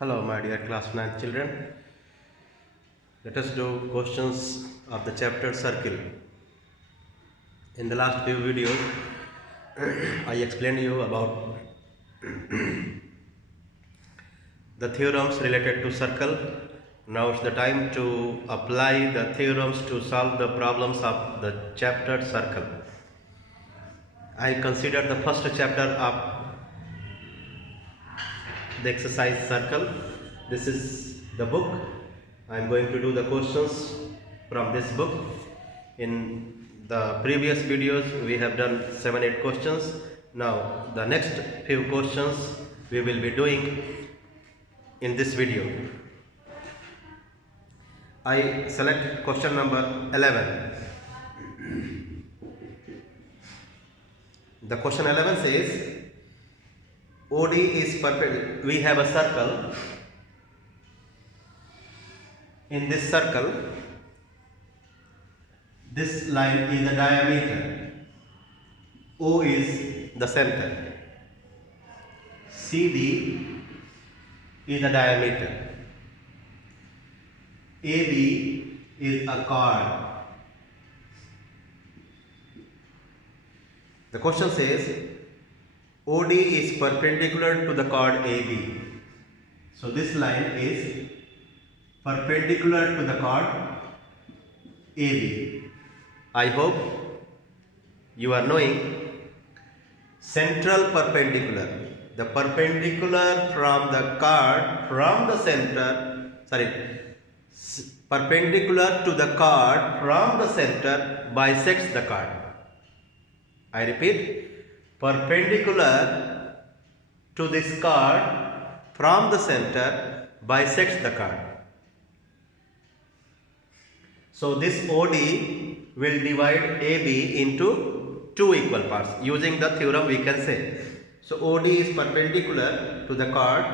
Hello, my dear class 9 children. Let us do questions of the chapter circle. In the last few videos, I explained you about the theorems related to circle. Now it's the time to apply the theorems to solve the problems of the chapter circle. I consider the first chapter of the exercise circle. This is the book. I am going to do the questions from this book. In the previous videos we have done 7-8 questions. Now the next few questions we will be doing in this video. I select question number 11. The question 11 says OD is perpendicular. We have a circle. In this circle, this line is the diameter. O is the center. CD is the diameter. AB is a chord. The question says OD is perpendicular to the chord AB. So this line is perpendicular to the chord AB. I hope you are knowing central perpendicular. The perpendicular from the chord from the center, perpendicular to the chord from the center bisects the chord. I repeat, perpendicular to this chord from the center bisects the chord. So this OD will divide AB into two equal parts. Using the theorem we can say. So OD is perpendicular to the chord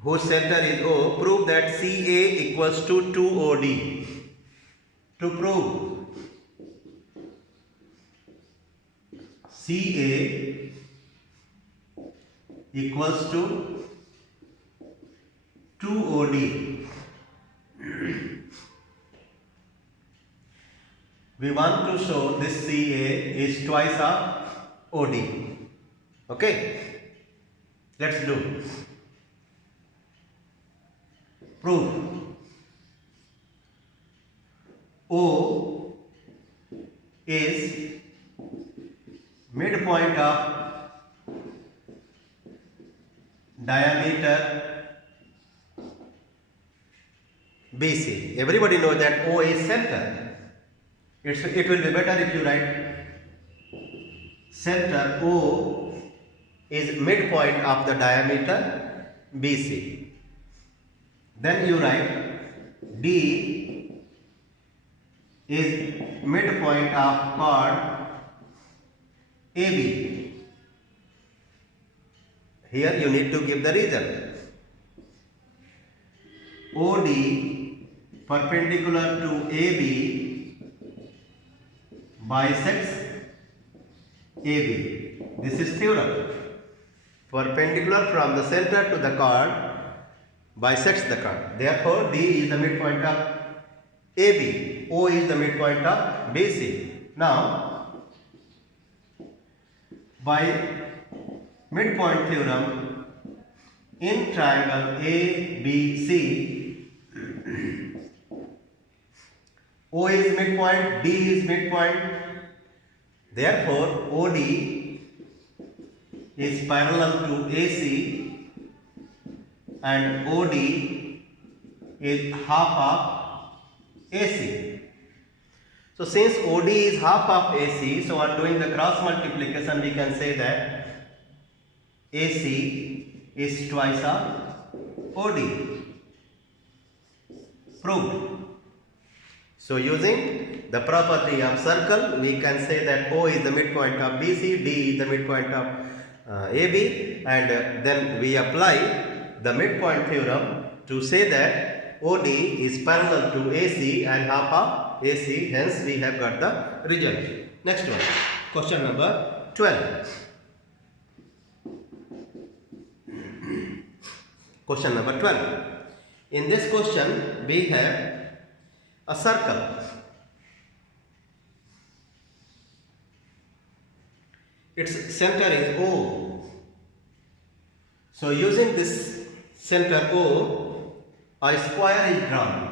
whose center is O. Prove that CA equals to 2OD. To prove CA equals to 2OD. We want to show this CA is twice of OD. Okay? Let's do. Proof. O is midpoint of diameter BC. Everybody knows that O is center. It will be better if you write center O is midpoint of the diameter BC. Then you write D is midpoint of chord AB. Here you need to give the reason. OD perpendicular to AB bisects AB. This is theorem. Perpendicular from the center to the chord bisects the chord. Therefore, D is the midpoint of AB. O is the midpoint of BC. Now, by midpoint theorem, in triangle ABC, O is midpoint, D is midpoint. Therefore, OD is parallel to AC and OD is half of AC. So since OD is half of AC, so on doing the cross multiplication we can say that AC is twice of OD. Proved. So using the property of circle, we can say that O is the midpoint of BC, D is the midpoint of AB, and then we apply the midpoint theorem to say that OD is parallel to AC and half of AC, hence we have got the result. Next one, question number 12. Question number 12. In this question, we have a circle. Its center is O. So using this center O, a square is drawn.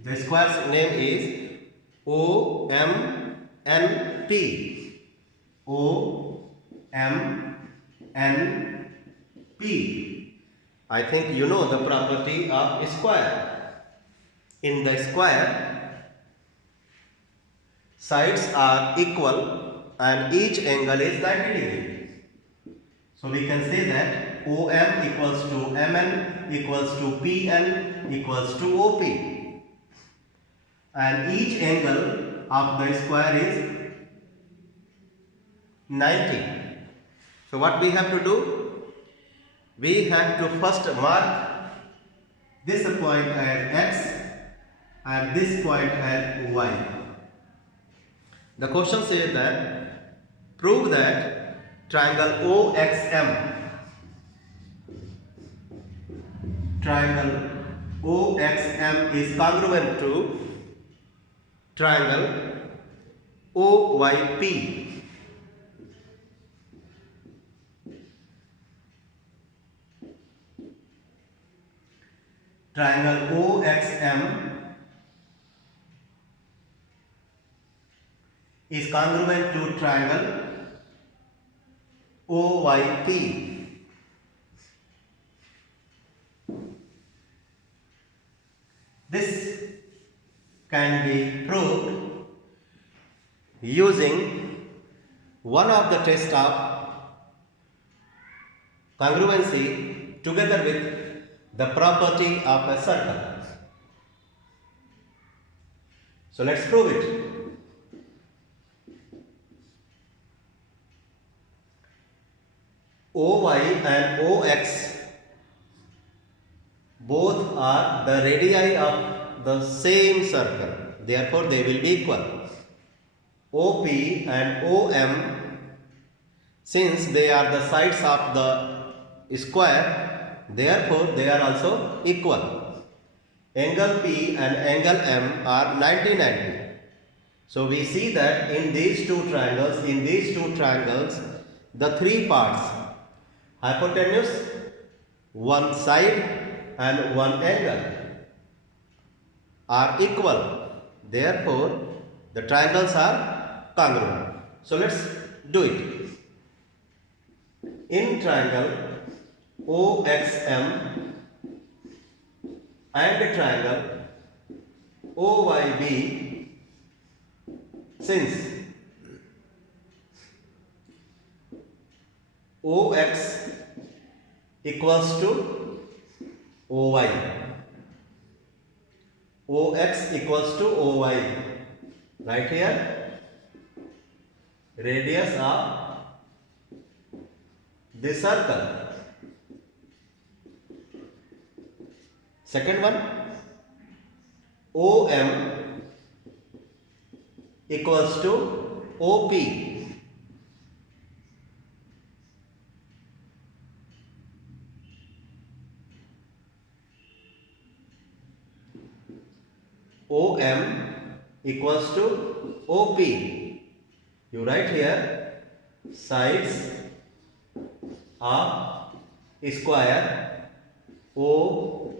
The square's name is OMNP. OMNP. I think you know the property of square. In the square, sides are equal and each angle is 90 degrees. So we can say that OM equals to MN equals to PN equals to OP. And each angle of the square is 90. So what we have to do? We have to first mark this point as X and this point as Y. The question says that prove that triangle OXM is congruent to triangle OYP. Triangle OXM is congruent to triangle OYP. This can be proved using one of the tests of congruency together with the property of a circle. So let's prove it. OY and OX both are the radii of the same circle, therefore they will be equal. OP and OM, since they are the sides of the square, therefore they are also equal. Angle P and angle M are 90-90. So we see that in these two triangles, the three parts, hypotenuse, one side and one angle, are equal. Therefore, the triangles are congruent. So let's do it. In triangle OXM and triangle OYB, since OX equals to OY, OX equals to OY, right here, radius of this circle. Second one, OM equals to OP. OM equals to OP. You write here sides of square OMNP.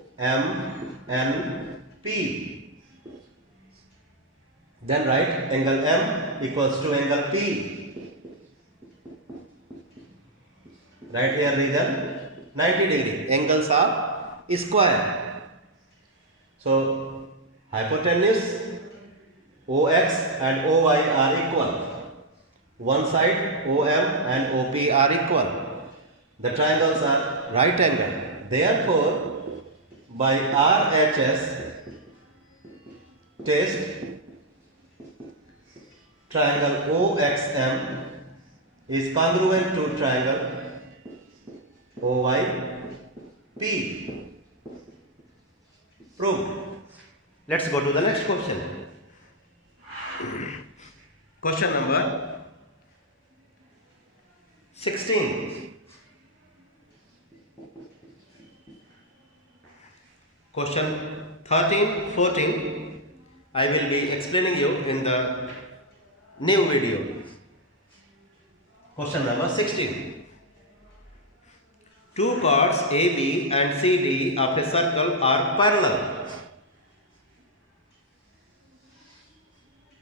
Then write angle M equals to angle P. Right here region 90 degree. Angles are square. So hypotenuse OX and OY are equal. One side OM and OP are equal. The triangles are right angle. Therefore, by RHS test, triangle OXM is congruent to triangle OYP. Proved. Let's go to the next question. Question number 16. Question 13, 14 I will be explaining you in the new video. Question number 16. Two chords AB and CD of a circle are parallel.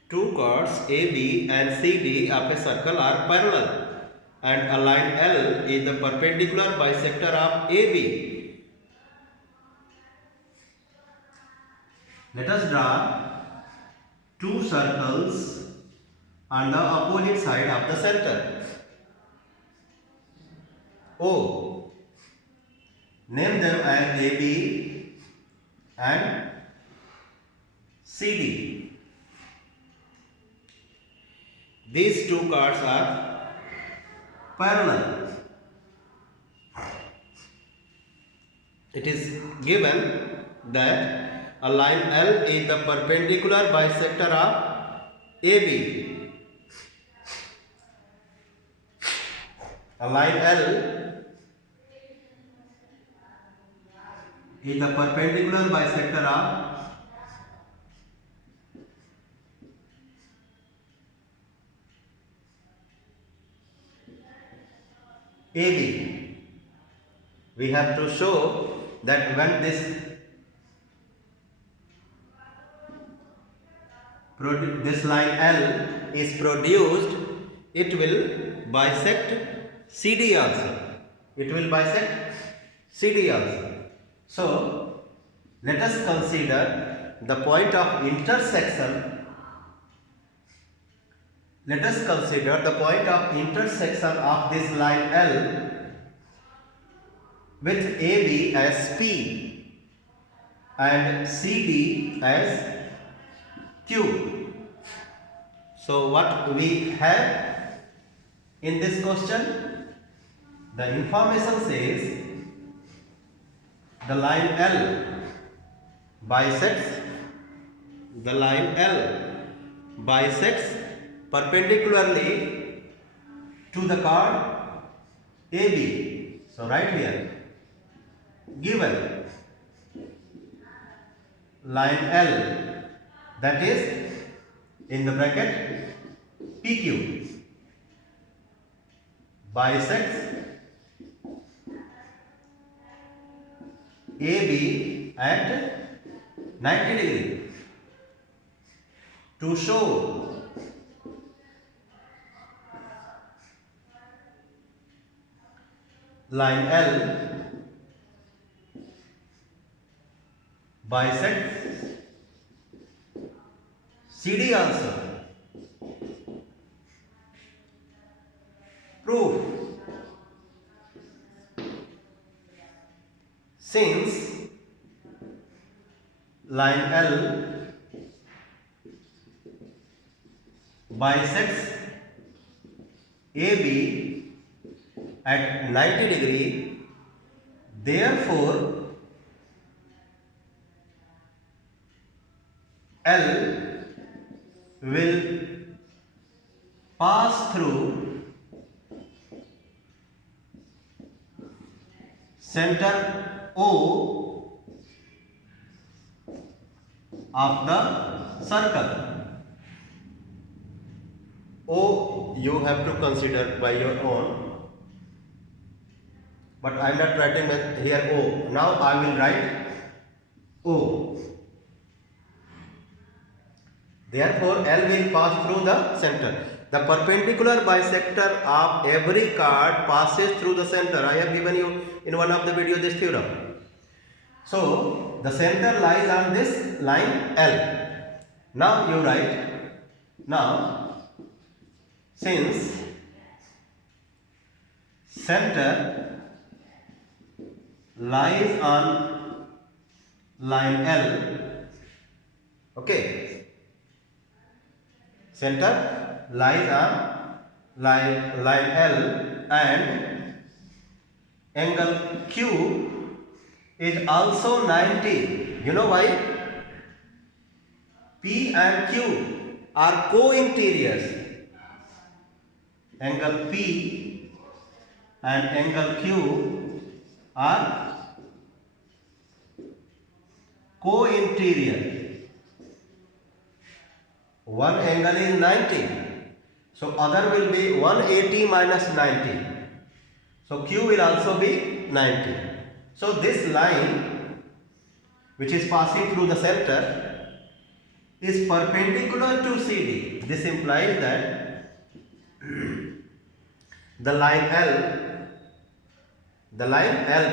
Two chords AB and CD of a circle are parallel, and a line L is the perpendicular bisector of AB. Let us draw two circles on the opposite side of the center. O. Name them as AB and CD. These two chords are parallel. It is given that a line L is the perpendicular bisector of AB. A line L is the perpendicular bisector of AB. We have to show that when this line L is produced, it will bisect CD also. It will bisect CD also. So, let us consider the point of intersection. Let us consider the point of intersection of this line L with AB as P and CD as Q. So what we have in this question? The information says the line L bisects perpendicularly to the chord AB. So write here, given line L, that is in the bracket PQ, bisects AB at 90 degree. To show line L bisects CD also. Proof. Since line L bisects AB at 90 degree, therefore L will pass through center O of the circle. O you have to consider by your own, but I am not writing here O. Now I will write O. Therefore, L will pass through the center. The perpendicular bisector of every chord passes through the center. I have given you in one of the videos this theorem. So, the center lies on this line L. Now you write, now since center lies on line L, okay, center lies on line L and angle Q is also 90. You know why? P and Q are co-interiors. Angle P and angle Q are co-interior. One angle is 90. So other will be 180 minus 90. So Q will also be 90. So this line which is passing through the center is perpendicular to CD. This implies that the line L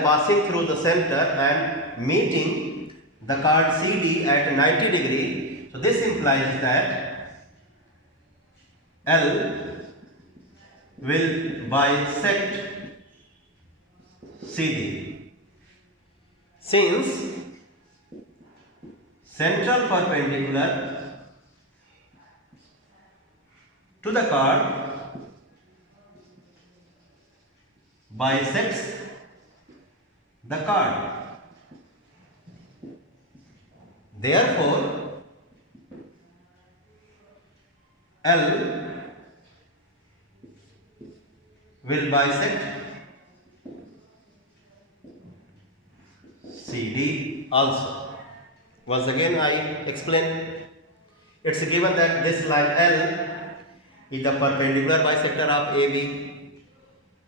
passing through the center and meeting the chord CD at 90 degree. So this implies that L will bisect CD. Since central perpendicular to the chord bisects the chord. Therefore, L will bisect CD also. Once again I explain. It's given that this line L is the perpendicular bisector of AB.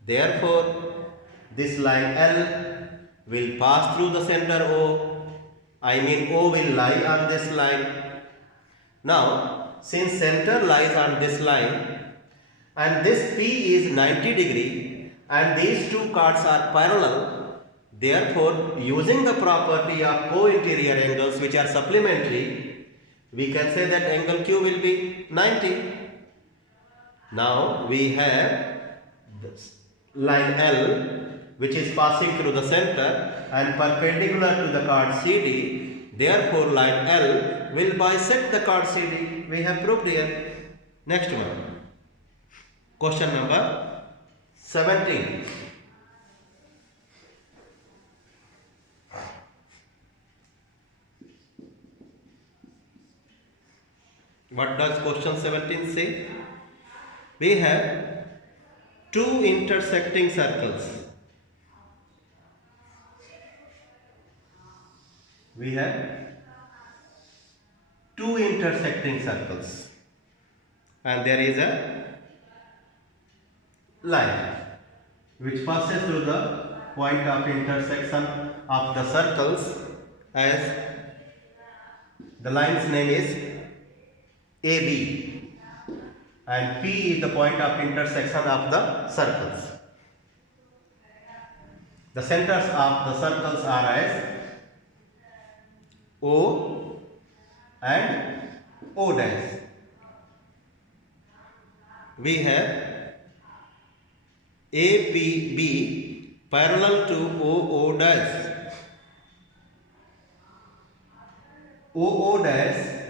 Therefore, this line L will pass through the center O. I mean O will lie on this line. Now, since center lies on this line and this P is 90 degree and these two chords are parallel, therefore, using the property of co-interior angles which are supplementary, we can say that angle Q will be 90. Now, we have this line L which is passing through the center and perpendicular to the chord CD. Therefore, line L will bisect the chord CD. We have proved here. Next one. Question number 17. What does question 17 say? We have two intersecting circles. We have two intersecting circles and there is a line which passes through the point of intersection of the circles, as the line's name is AB and P is the point of intersection of the circles. The centers of the circles are as O and O dash. We have APB parallel to OO dash. OO dash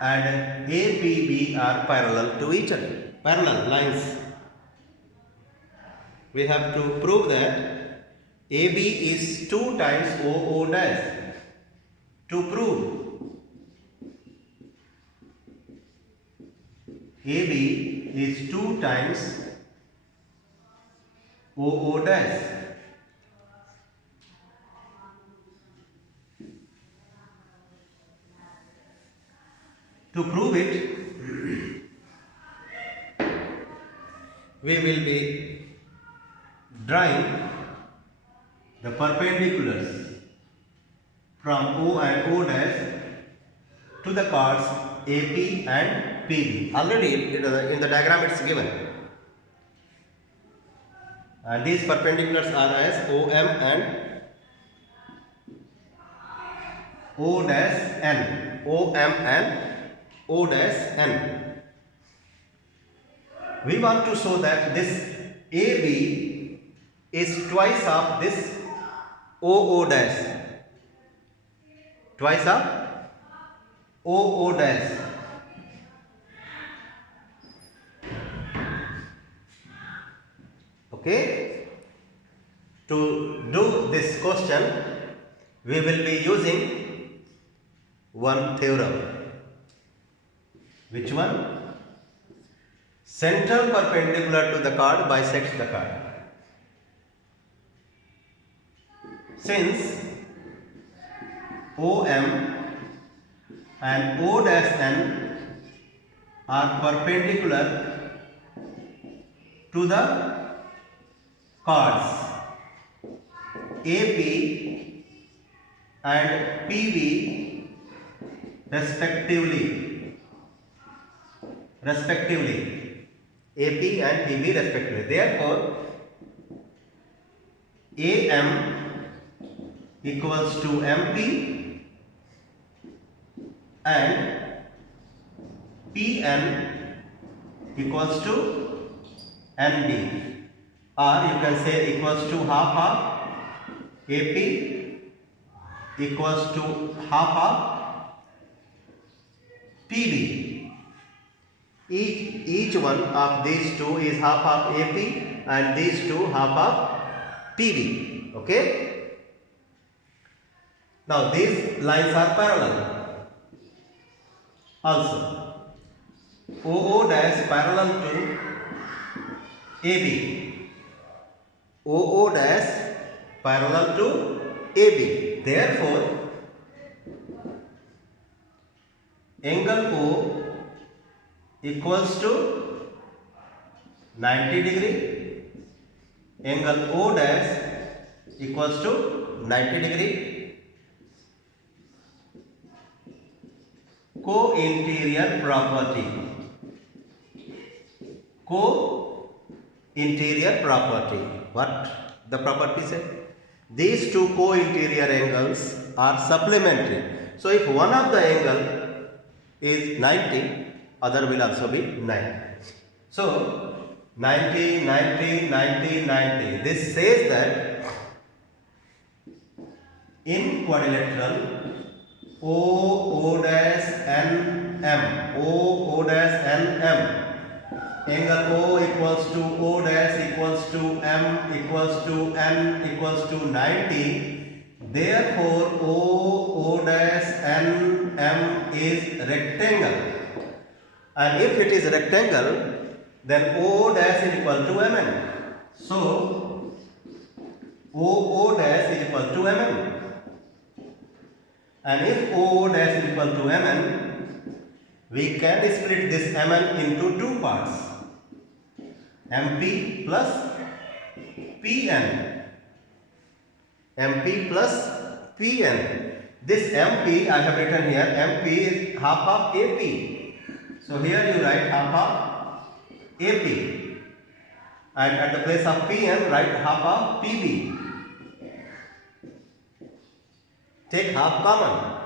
and APB are parallel to each other, parallel lines. We have to prove that AB is 2 times OO dash. To prove AB is 2 times OO dash. To prove it, we will be drawing the perpendiculars from O and O dash to the chords AP and PB. Already in the diagram it's given. And these perpendiculars are as OM and O dash N. OM and O dash N. We want to show that this AB is twice of this OO dash. Twice of OO dash. Okay. To do this question, we will be using one theorem. Which one? Central perpendicular to the chord bisects the chord. Since OM and O dash N are perpendicular to the chords AP and PV respectively, AP and PV respectively. Therefore, AM equals to MP and PN equals to NB, or you can say equals to half of AP equals to half of PB. Each one of these two is half of AP and these two half of PB. Okay. Now these lines are parallel. Also, OO dash parallel to AB. OO dash parallel to AB. Therefore, angle O equals to 90 degree. Angle O dash equals to 90 degree. Co-interior property. Co-interior property. What the property say? These two co-interior angles are supplementary. So if one of the angle is 90, other will also be 90. So 90, 90, 90, 90. This says that in quadrilateral O dash N M, O dash N M, angle O equals to O dash equals to M equals to N equals to 90. Therefore, O dash N M is rectangle. And if it is rectangle, then O dash is equal to Mn. So, O dash is equal to Mn. And if O dash is equal to Mn, we can split this Mn into two parts, MP plus Pn. MP plus Pn. This MP I have written here, MP is half of AP. So here you write half of AP. And at the place of Pn, write half of PB. Take half common.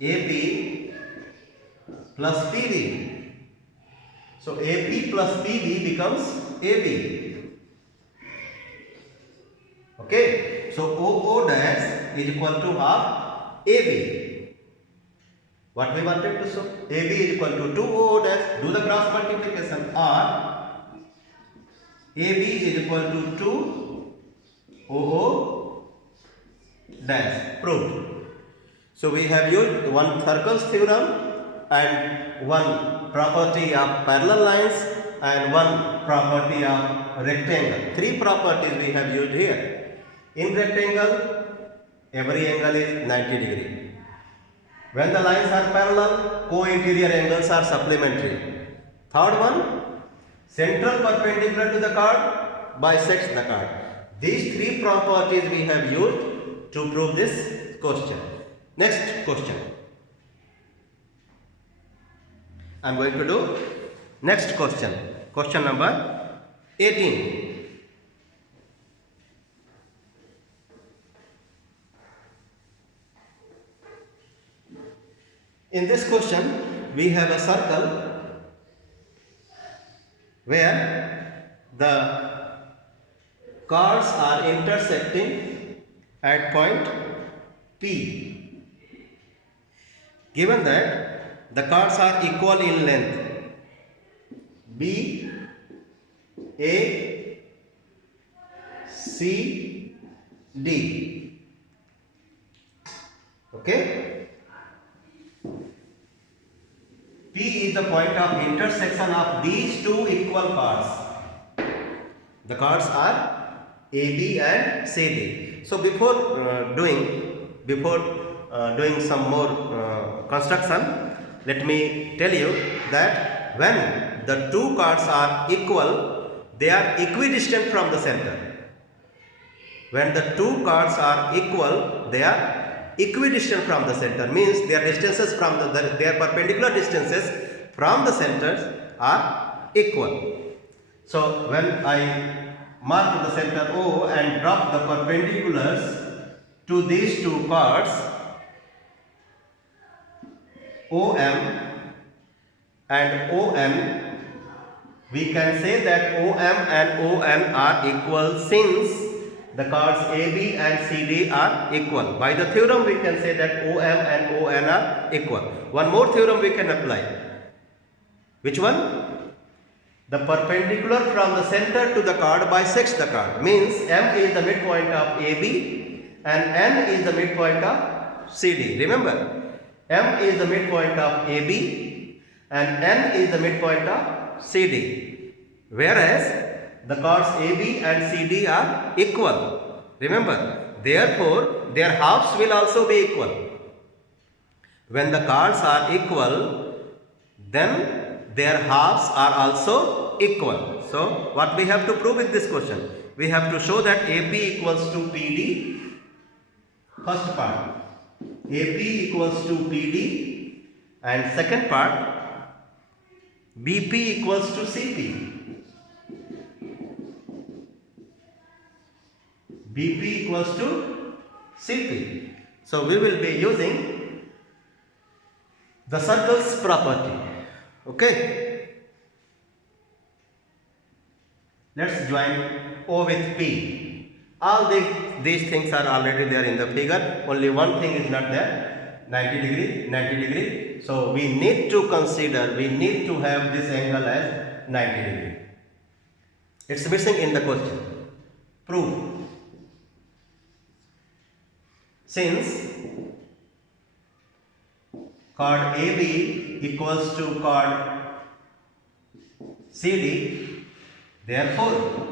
AP plus PB. So AP plus PB becomes AB. Okay. So OO dash is equal to half AB. What we wanted to show? AB is equal to 2OO dash. Do the cross multiplication. Or AB is equal to 2OO dash. Proved. So we have used one circle's theorem and one property of parallel lines and one property of rectangle. Three properties we have used here. In rectangle, every angle is 90 degree. When the lines are parallel, co-interior angles are supplementary. Third one, central perpendicular to the chord bisects the chord. These three properties we have used to prove this question. Next question. I am going to do next question. Question number 18. In this question, we have a circle where the chords are intersecting at point P. Given that the chords are equal in length, B, A, C, D. Okay. P is the point of intersection of these two equal chords. The chords are AB and CD. So before doing some more construction, let me tell you that when the two chords are equal, they are equidistant from the center. When the two chords are equal, they are equidistant from the center. Means their distances from their perpendicular distances from the centers are equal. So when I mark the center O and drop the perpendiculars to these two chords OM and ON, we can say that OM and ON are equal since the chords AB and CD are equal. By the theorem we can say that OM and ON are equal. One more theorem we can apply. Which one? The perpendicular from the center to the chord bisects the chord. Means M is the midpoint of AB and N is the midpoint of CD. Remember, M is the midpoint of AB and N is the midpoint of CD. Whereas the chords AB and CD are equal. Remember, therefore their halves will also be equal. When the chords are equal, then their halves are also equal. So what we have to prove in this question? We have to show that AP equals to PD. First part, AP equals to PD, and second part, BP equals to CP. BP equals to CP. So we will be using the circles property. Okay. Let's join O with P. All these things are already there in the figure. Only one thing is not there. 90 degree, 90 degree. So we need to consider, we need to have this angle as 90 degree. It's missing in the question. Prove. Since chord AB equals to chord CD, therefore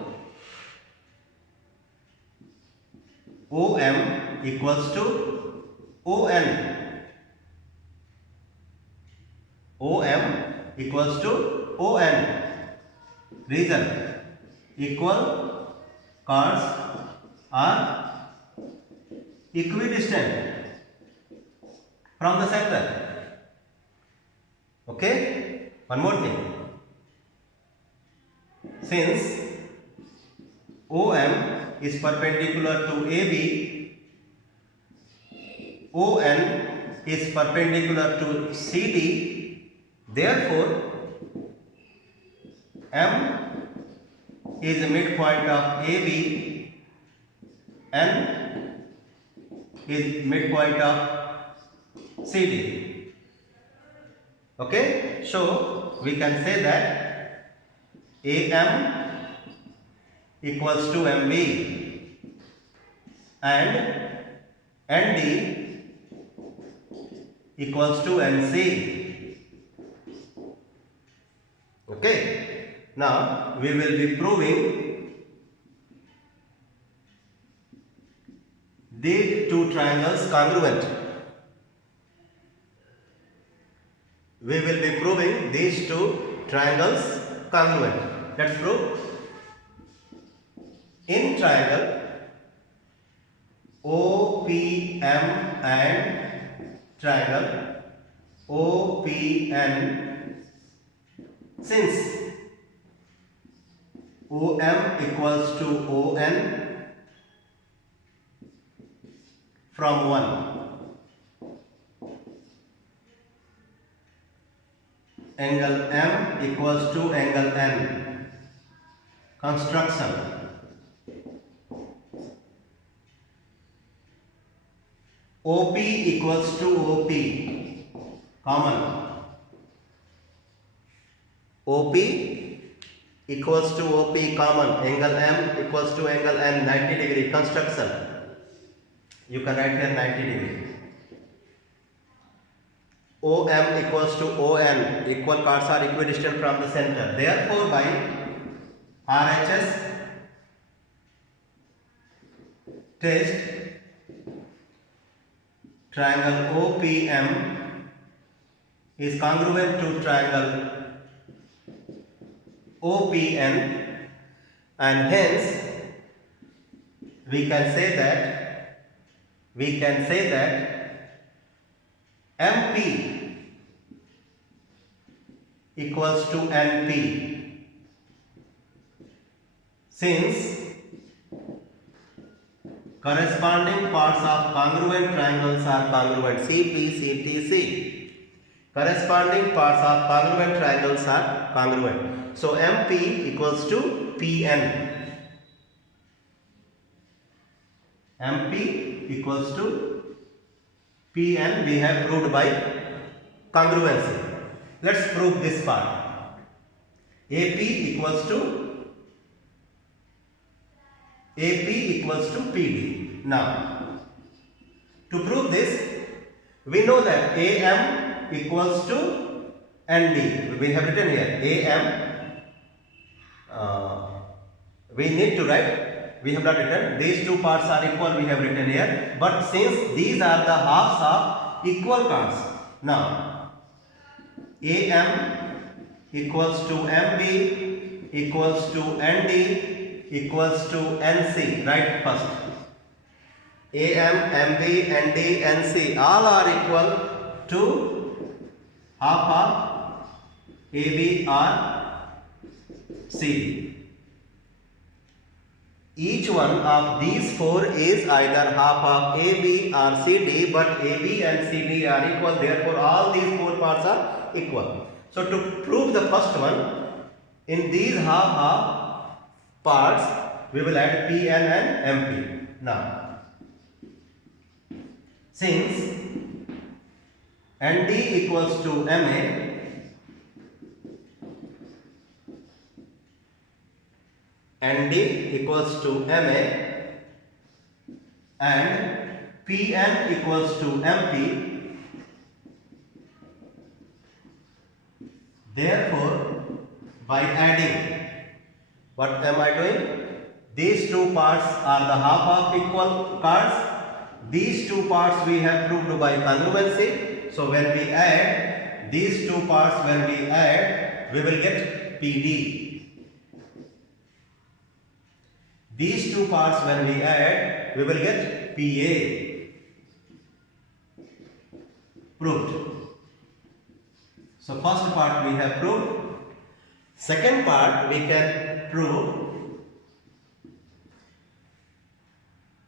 OM equals to ON. OM equals to ON. Reason: equal chords are equidistant from the center. Okay. One more thing. Since OM is perpendicular to AB, ON is perpendicular to CD, therefore M is the midpoint of AB, N is midpoint of CD. Okay, so we can say that AM equals to MB and ND equals to NC. Okay, now we will be proving these two triangles congruent. We will be proving these two triangles congruent. Let's prove. In triangle OPM and triangle OPN, since OM equals to ON from 1, angle M equals to angle N. Construction. OP equals to OP, common. OP equals to OP, common. Angle M equals to angle N, 90 degree. Construction. You can write here 90 degree. OM equals to ON, equal cards are equidistant from the center. Therefore, by RHS test, triangle OPM is congruent to triangle OPN, and hence we can say that MP equals to NP, since corresponding parts of congruent triangles are congruent. CPCTC. Corresponding parts of congruent triangles are congruent. So MP equals to PN. MP equals to PN we have proved by congruency. Let's prove this part. AP equals to PD. Now, to prove this, we know that AM equals to ND. We have written here AM. We need to write. We have not written. These two parts are equal. We have written here. But since these are the halves of equal parts, now AM equals to MB equals to ND equals to NC. Right first. AM, MB, ND, NC all are equal to half of AB or CD. Each one of these four is either half of AB or CD, but AB and CD are equal. Therefore, all these four parts are equal. So, to prove the first one, in these half parts, we will add PN and MP. Now, since ND equals to MA, ND equals to MA and PN equals to MP, therefore, by adding, what am I doing? These two parts are the half of equal parts. These two parts we have proved by congruency. So when we add these two parts, we will get PD. These two parts when we add, we will get PA. Proved. So first part we have proved. Second part we can prove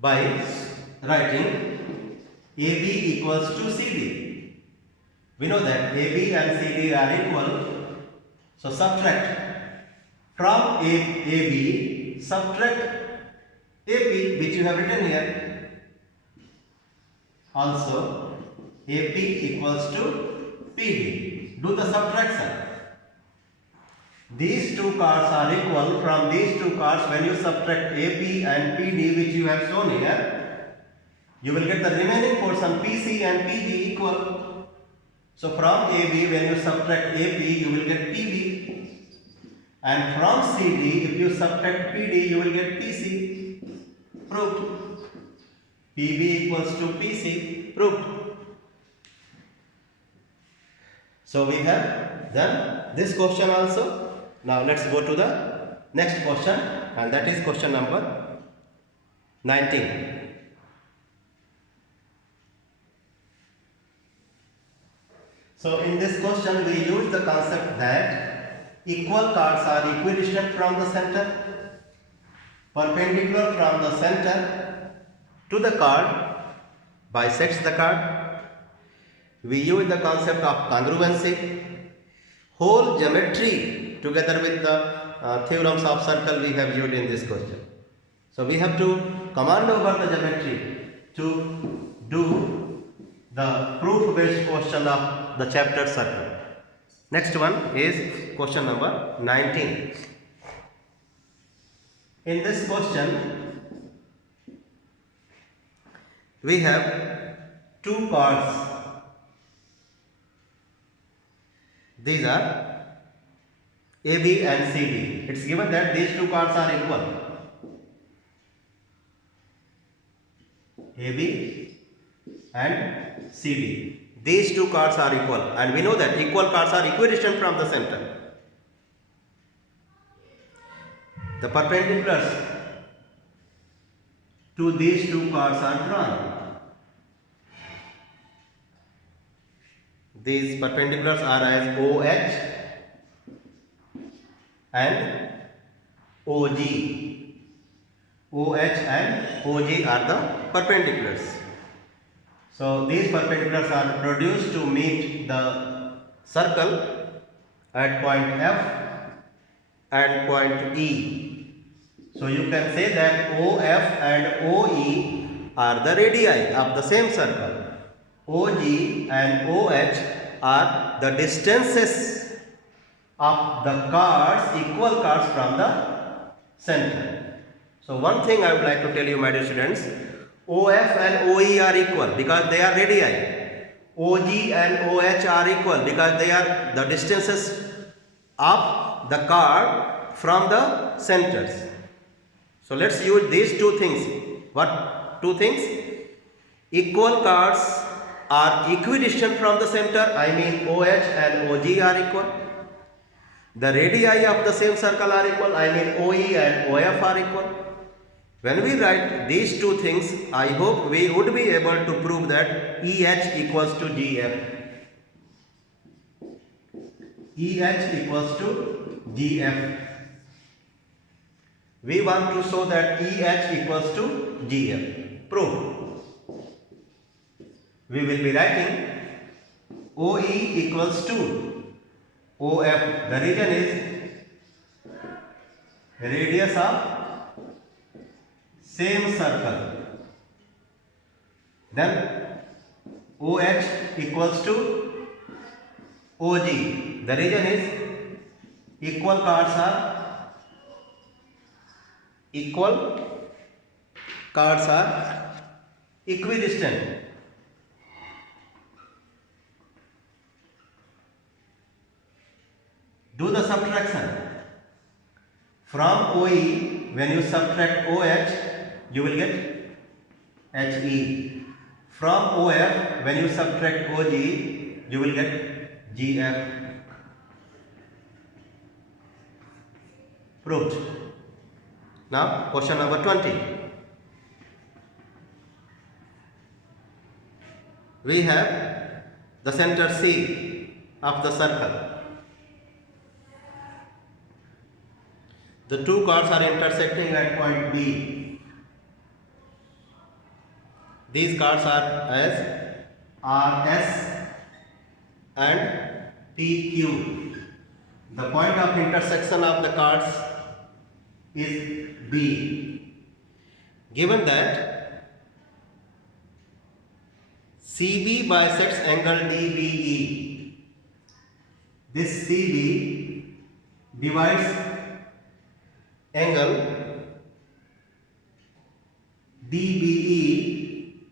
by writing AB equals to CD. We know that AB and CD are equal. So subtract from AB, subtract AP, which you have written here. Also AP equals to PD. Do the subtraction. These two cards are equal. From these two cards, when you subtract AP and PD, which you have shown here, you will get the remaining portion PC and PB equal. So from AB, when you subtract AP, you will get PB. And from CD, if you subtract PD, you will get PC. Proved. PB equals to PC. Proved. So we have done this question also. Now let's go to the next question, and that is question number 19. So in this question we use the concept that equal cards are equidistant from the center, perpendicular from the center to the card, bisects the card. We use the concept of congruency. Whole geometry together with the theorems of circle we have used in this question. So we have to command over the geometry to do the proof based question of the chapter circle. Next one is question number 19. In this question we have two cards These are AB and CD. It's given that these two chords are equal. AB and CD. These two chords are equal, and we know that equal chords are equidistant from the center. The perpendiculars to these two chords are drawn. These perpendiculars are as OH and OG. OH and OG are the perpendiculars. So these perpendiculars are produced to meet the circle at point F and point E. So you can say that OF and OE are the radii of the same circle. OG and OH are the distances of the chords, equal chords from the center. So one thing I would like to tell you, my dear students, OF and OE are equal because they are radii. OG and OH are equal because they are the distances of the chord from the centers. So let's use these two things. What two things? Equal chords are equidistant from the center. I mean OH and OG are equal. The radii of the same circle are equal. I mean OE and OF are equal. When we write these two things, I hope we would be able to prove that EH equals to GF. EH equals to GF. We want to show that EH equals to GF. Proof. We will be writing OE equals to OF. The region is radius of same circle. Then OH equals to OG. The region is equal chords are equidistant. Do the subtraction. From OE, when you subtract OH, you will get HE. From OF, when you subtract OG, you will get GF. Proved. Now, question number 20. We have the center C of the circle. The two chords are intersecting at point B. These chords are as RS and PQ. The point of intersection of the chords is B. Given that CB bisects angle DBE, this CB divides angle DBE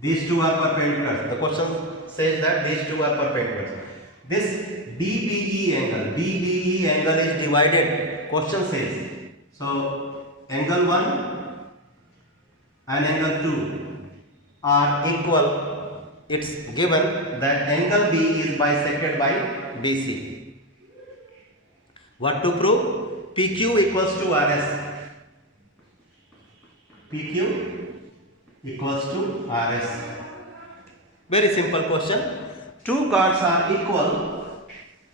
these two are perpendicular. The question says that these two are perpendicular. This DBE angle is divided. Question says, so angle 1 and angle 2 are equal. It's given that angle B is bisected by BC. What to prove? PQ equals to RS. PQ equals to RS. Very simple question. Two chords are equal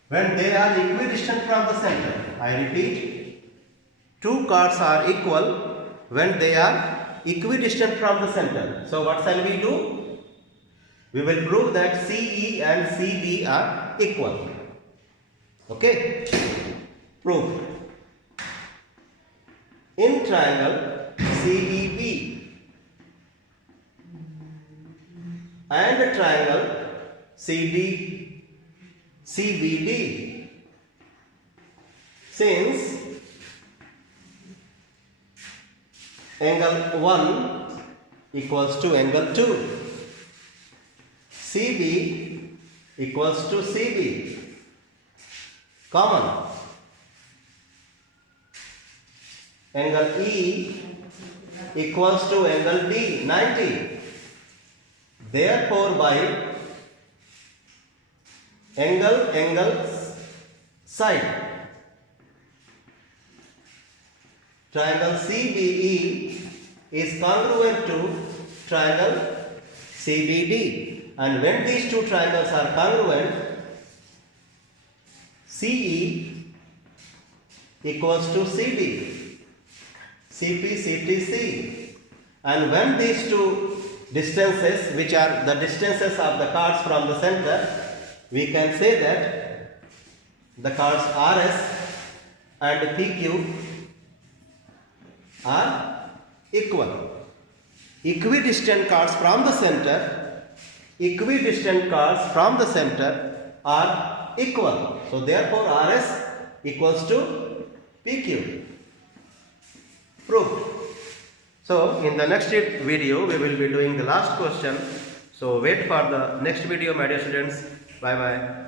when they are equidistant from the center. I repeat, two chords are equal when they are equidistant from the center. So what shall we do? We will prove that CE and CB are equal. Okay? Proof. In triangle CEB and triangle CBD, since angle 1 equals to angle 2. CB equals to CB. Common. Angle E equals to angle D, 90. Therefore, by angle side, triangle CBE is congruent to triangle CBD, and when these two triangles are congruent, CE equals to CD, CP, CTC, and when these two distances, which are the distances of the chords from the center, we can say that the chords RS and PQ are equal. Equidistant chords from the center, are equal. So therefore RS equals to PQ. Proved. So in the next video we will be doing the last question. So wait for the next video, my dear students. Bye bye.